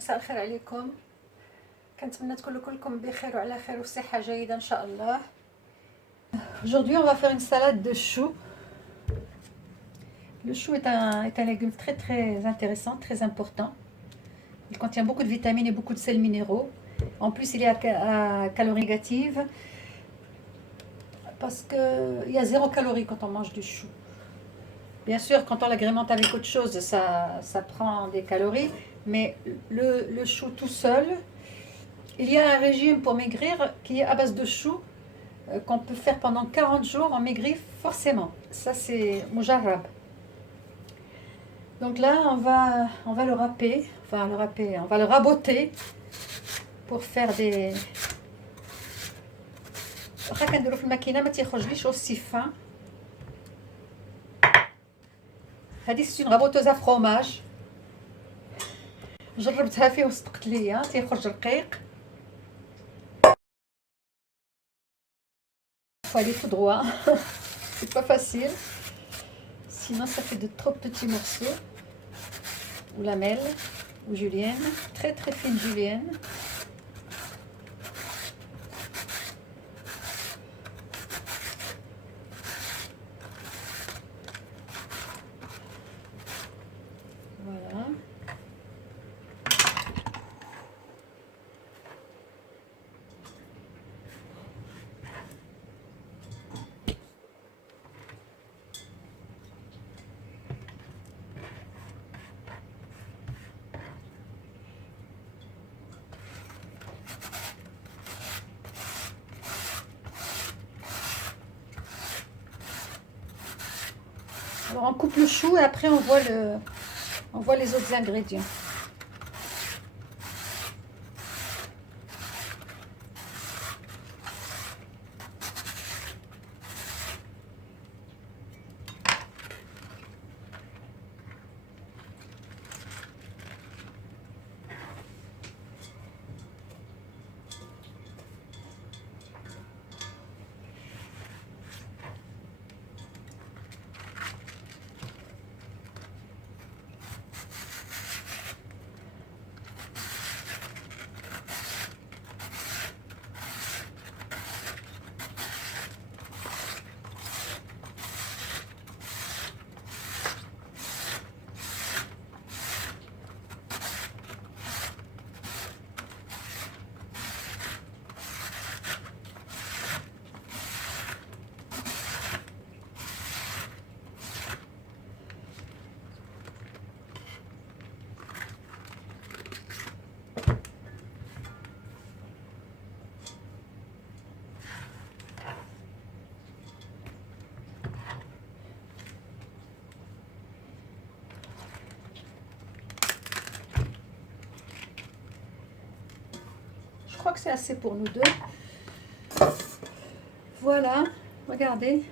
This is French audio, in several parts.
مساء الخير عليكم. كنتمنى تكونوا كلكم بخير وعلى خير وصحة جيدة إن شاء الله. Aujourd'hui, on va faire une salade de choux. Le chou est un légume très intéressant, très important. Il contient beaucoup de vitamines et beaucoup de sels minéraux. En plus, il est à calories négatives parce qu'il y a 0 calorie quand on mange du chou. Bien sûr, quand on l'agrémente avec autre chose, ça prend des calories. Mais le chou tout seul, il y a un régime pour maigrir qui est à base de chou qu'on peut faire pendant 40 jours, on maigrit forcément. Ça, c'est mujarrab. Donc là, on va le râper, on va le raboter pour faire des... واخا كنديرو في الماكينه ما تيخرجليش aussi fin. هذه سي اون رابوتوز ا فروماج، جربتها فيه وصدقت ليا تيخرج رقيق. Faut aller tout droit, c'est pas facile, sinon ça fait de trop petits morceaux. Ou lamelles, ou julienne, très fine julienne. Voilà. Alors on coupe le chou et après on voit les autres ingrédients. Je crois que c'est assez pour nous deux. Voilà, regardez.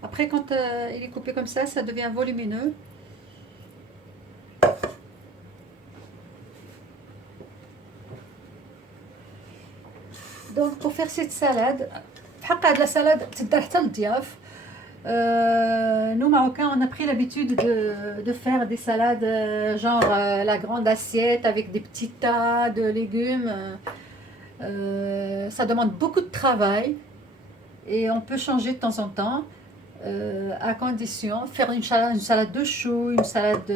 Après, quand il est coupé comme ça devient volumineux. Donc, pour faire cette salade, la salade, nous, Marocains, on a pris l'habitude de faire des salades genre la grande assiette avec des petits tas de légumes. Ça demande beaucoup de travail et on peut changer de temps en temps à condition faire une salade de choux, une salade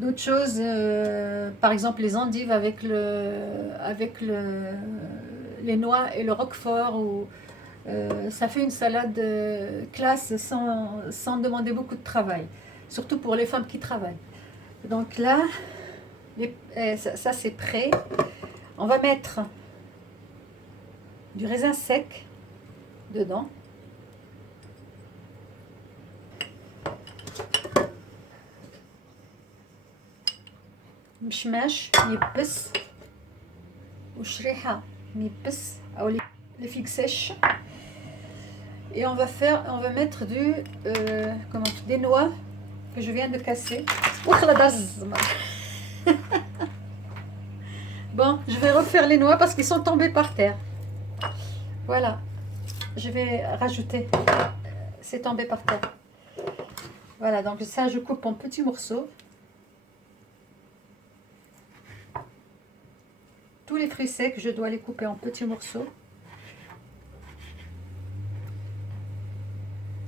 d'autres choses, par exemple les endives avec les noix et le roquefort, ou ça fait une salade classe sans demander beaucoup de travail, surtout pour les femmes qui travaillent. Donc là, ça c'est prêt. On va mettre du raisin sec dedans. مشماش يبس وشريحة يبس أو les figues sèches. Et on va mettre des noix que je viens de casser. Bon, je vais refaire les noix parce qu'ils sont tombés par terre. Voilà, je vais rajouter, c'est tombé par terre. Voilà, donc ça je coupe en petits morceaux. tous les fruits secs, je dois les couper en petits morceaux.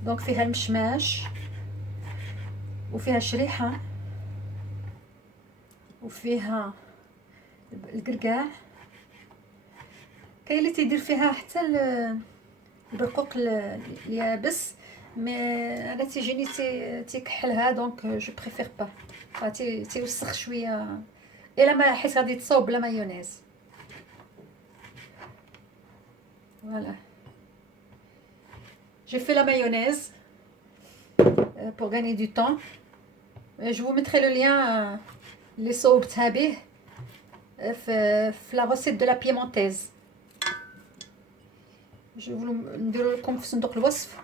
Donc فيها المشماش وفيها شريحة وفيها القرقاع. كاين اللي تيدير فيها حتى البرقوق اليابس، مي انا تيجيني تيكحلها، دونك جو بريفير با، تيوسخ شويه، الا ما حيت غادي تصاوب بلا مايونيز. فوالا j'ai fait la mayonnaise pour gagner du temps. Je vous mettrai le lien اللي صوبتها به في la recette de la piémontaise. نديرو لكم في صندوق الوصف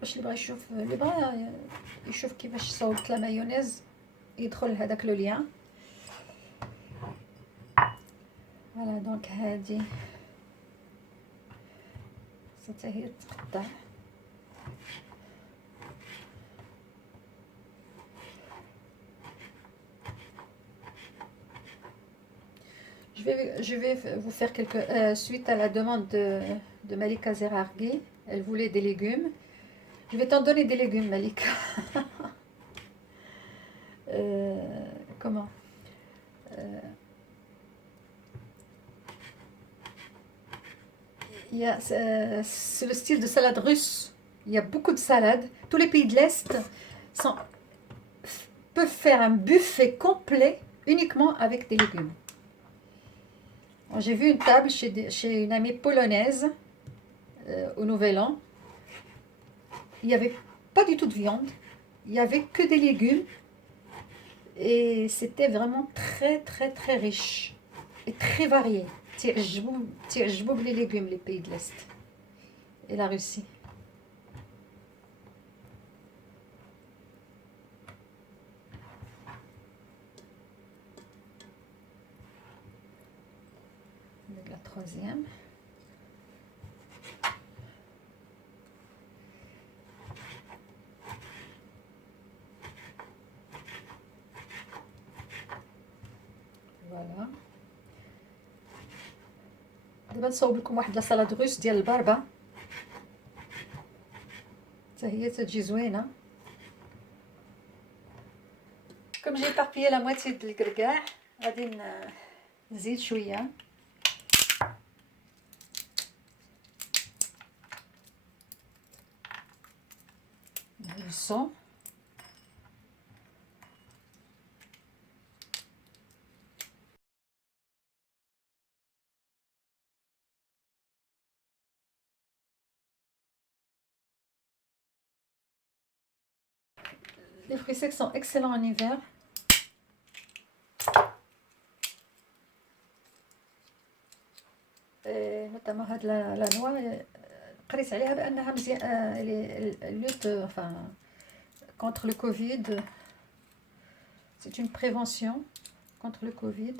باش اللي بغى يشوف كيفاش صوبت لا مايونيز يدخل هذاك لو ليان. فوالا دونك هادي حتى هي تقطع. Je vais vous faire quelques... suite à la demande de Malika Zerargui, elle voulait des légumes. Je vais t'en donner des légumes, Malika. Comment c'est le style de salade russe. Il y a beaucoup de salades. Tous les pays de l'Est peuvent faire un buffet complet uniquement avec des légumes. J'ai vu une table chez une amie polonaise au Nouvel An. Il n'y avait pas du tout de viande. Il n'y avait que des légumes. Et c'était vraiment très très très riche. Et très varié. Je bouffe les légumes, les pays de l'Est. Et la Russie. La troisième. Voilà. دابا نصاوب لكم واحد لا سالاد روس ديال الباربه، حتى هي تجي زوينه. كوم جي باربيي لا موتي د الكركاع، غادي نزيد شويه. نهرسو Les fruits secs sont excellents en hiver. notamment هاد لا نوا قريت عليها بانها مزيان lutte enfin contre le Covid. C'est une prévention contre le Covid.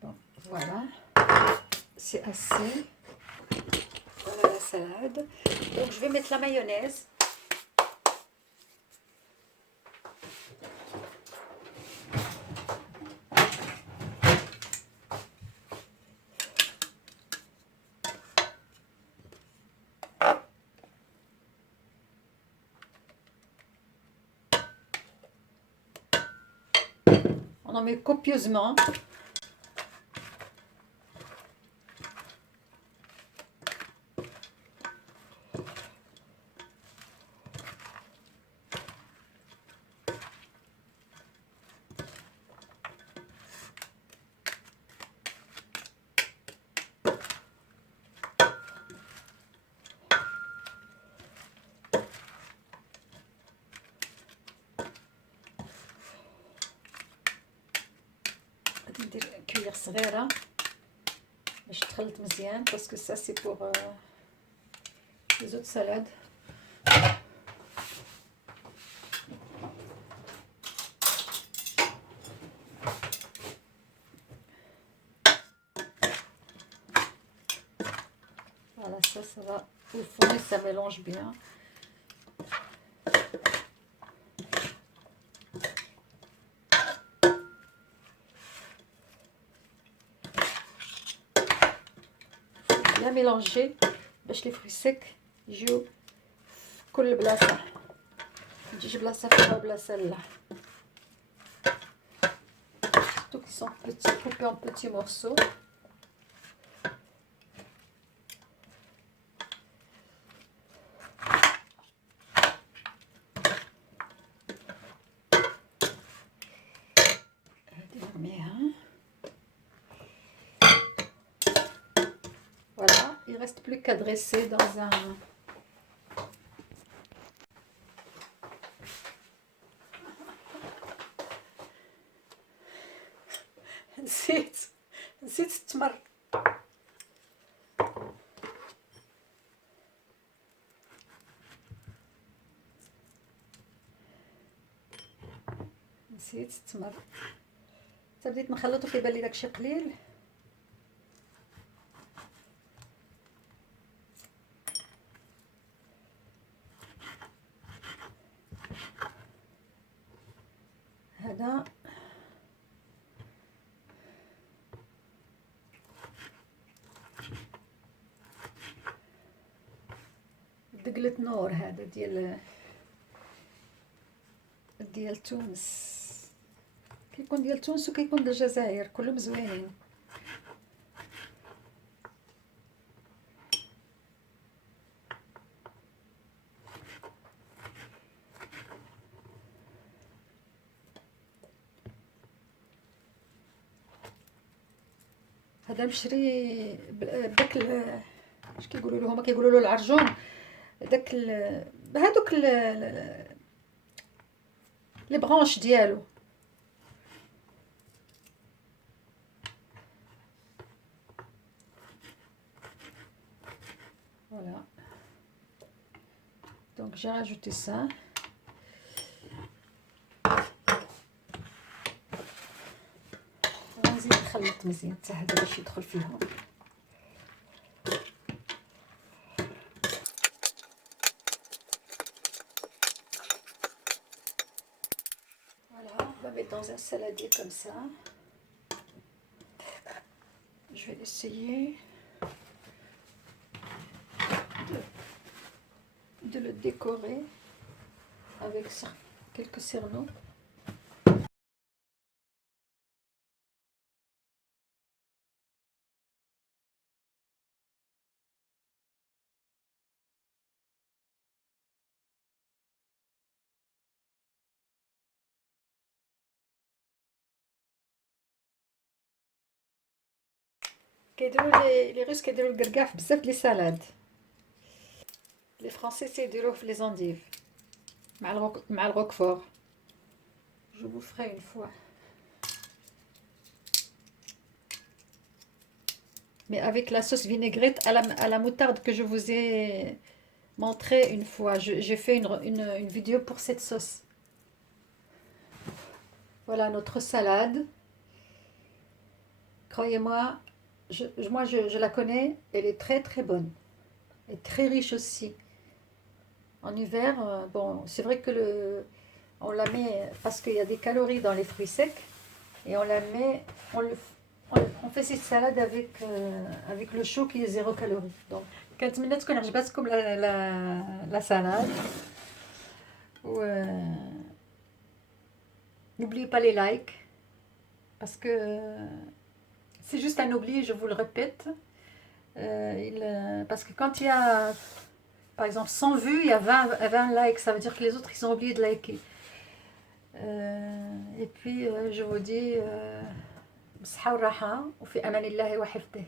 Bon, voilà, c'est assez. Voilà la salade. Donc je vais mettre la mayonnaise. On en met copieusement. ندير كوير صغيره باش تخلط مزيان باسكو سا سي بور لي زوت سالاد. Voilà, ça va au fond et ça mélange bien. bien mélanger باش les fruits secs يجيو في كل بلاصة تجيش بلاصة فيها بلاصة لا. Surtout qu'ils sont petits, coupés en petits morceaux. Voilà, il ne reste plus qu'à dresser dans un... نسيت التمر. نسيت التمر. حتى بديت نخلطو كيبان لي داكشي قليل. هذا دقلة نور، هذا ديال تونس، كيكون ديال تونس وكيكون ديال الجزائر، كلهم زوينين. هذا مشري بداك اش كيقولوا له، هما كيقولوا له العرجون، داك بهذوك لي برانش ديالو. Voilà. Donc j'ai rajouté ça. غنزيد نخلط مزيان حتى هذا باش يدخل فيهم. Voilà, on va mettre dans un saladier comme ça. Je vais essayer de le décorer avec ça, quelques cerneaux. كيديروا لي روس كيديروا الكركاع في بزاف لي سالاد. لي فرونسي تيديروه في لي زونديف مع الروكفور. Je vous ferai une fois. Mais avec la sauce vinaigrette à la moutarde que je vous ai montré une fois. J'ai fait une vidéo pour cette sauce. Voilà notre salade. Croyez-moi, je la connais. Elle est très très bonne. Et très riche aussi. En hiver, bon, c'est vrai que on la met parce qu'il y a des calories dans les fruits secs. Et on la met, on fait cette salade avec le chaud qui est 0 calories. Donc, كنتمنى تكون عجبتكم la salade. N'oubliez pas les likes parce que c'est juste un oubli, je vous le répète. Parce que quand il y a, par exemple, 100 vues, il y a 20 likes, ça veut dire que les autres ils ont oublié de liker. Et puis je vous dis بصحة وراحة وفي أمان الله وحفظه.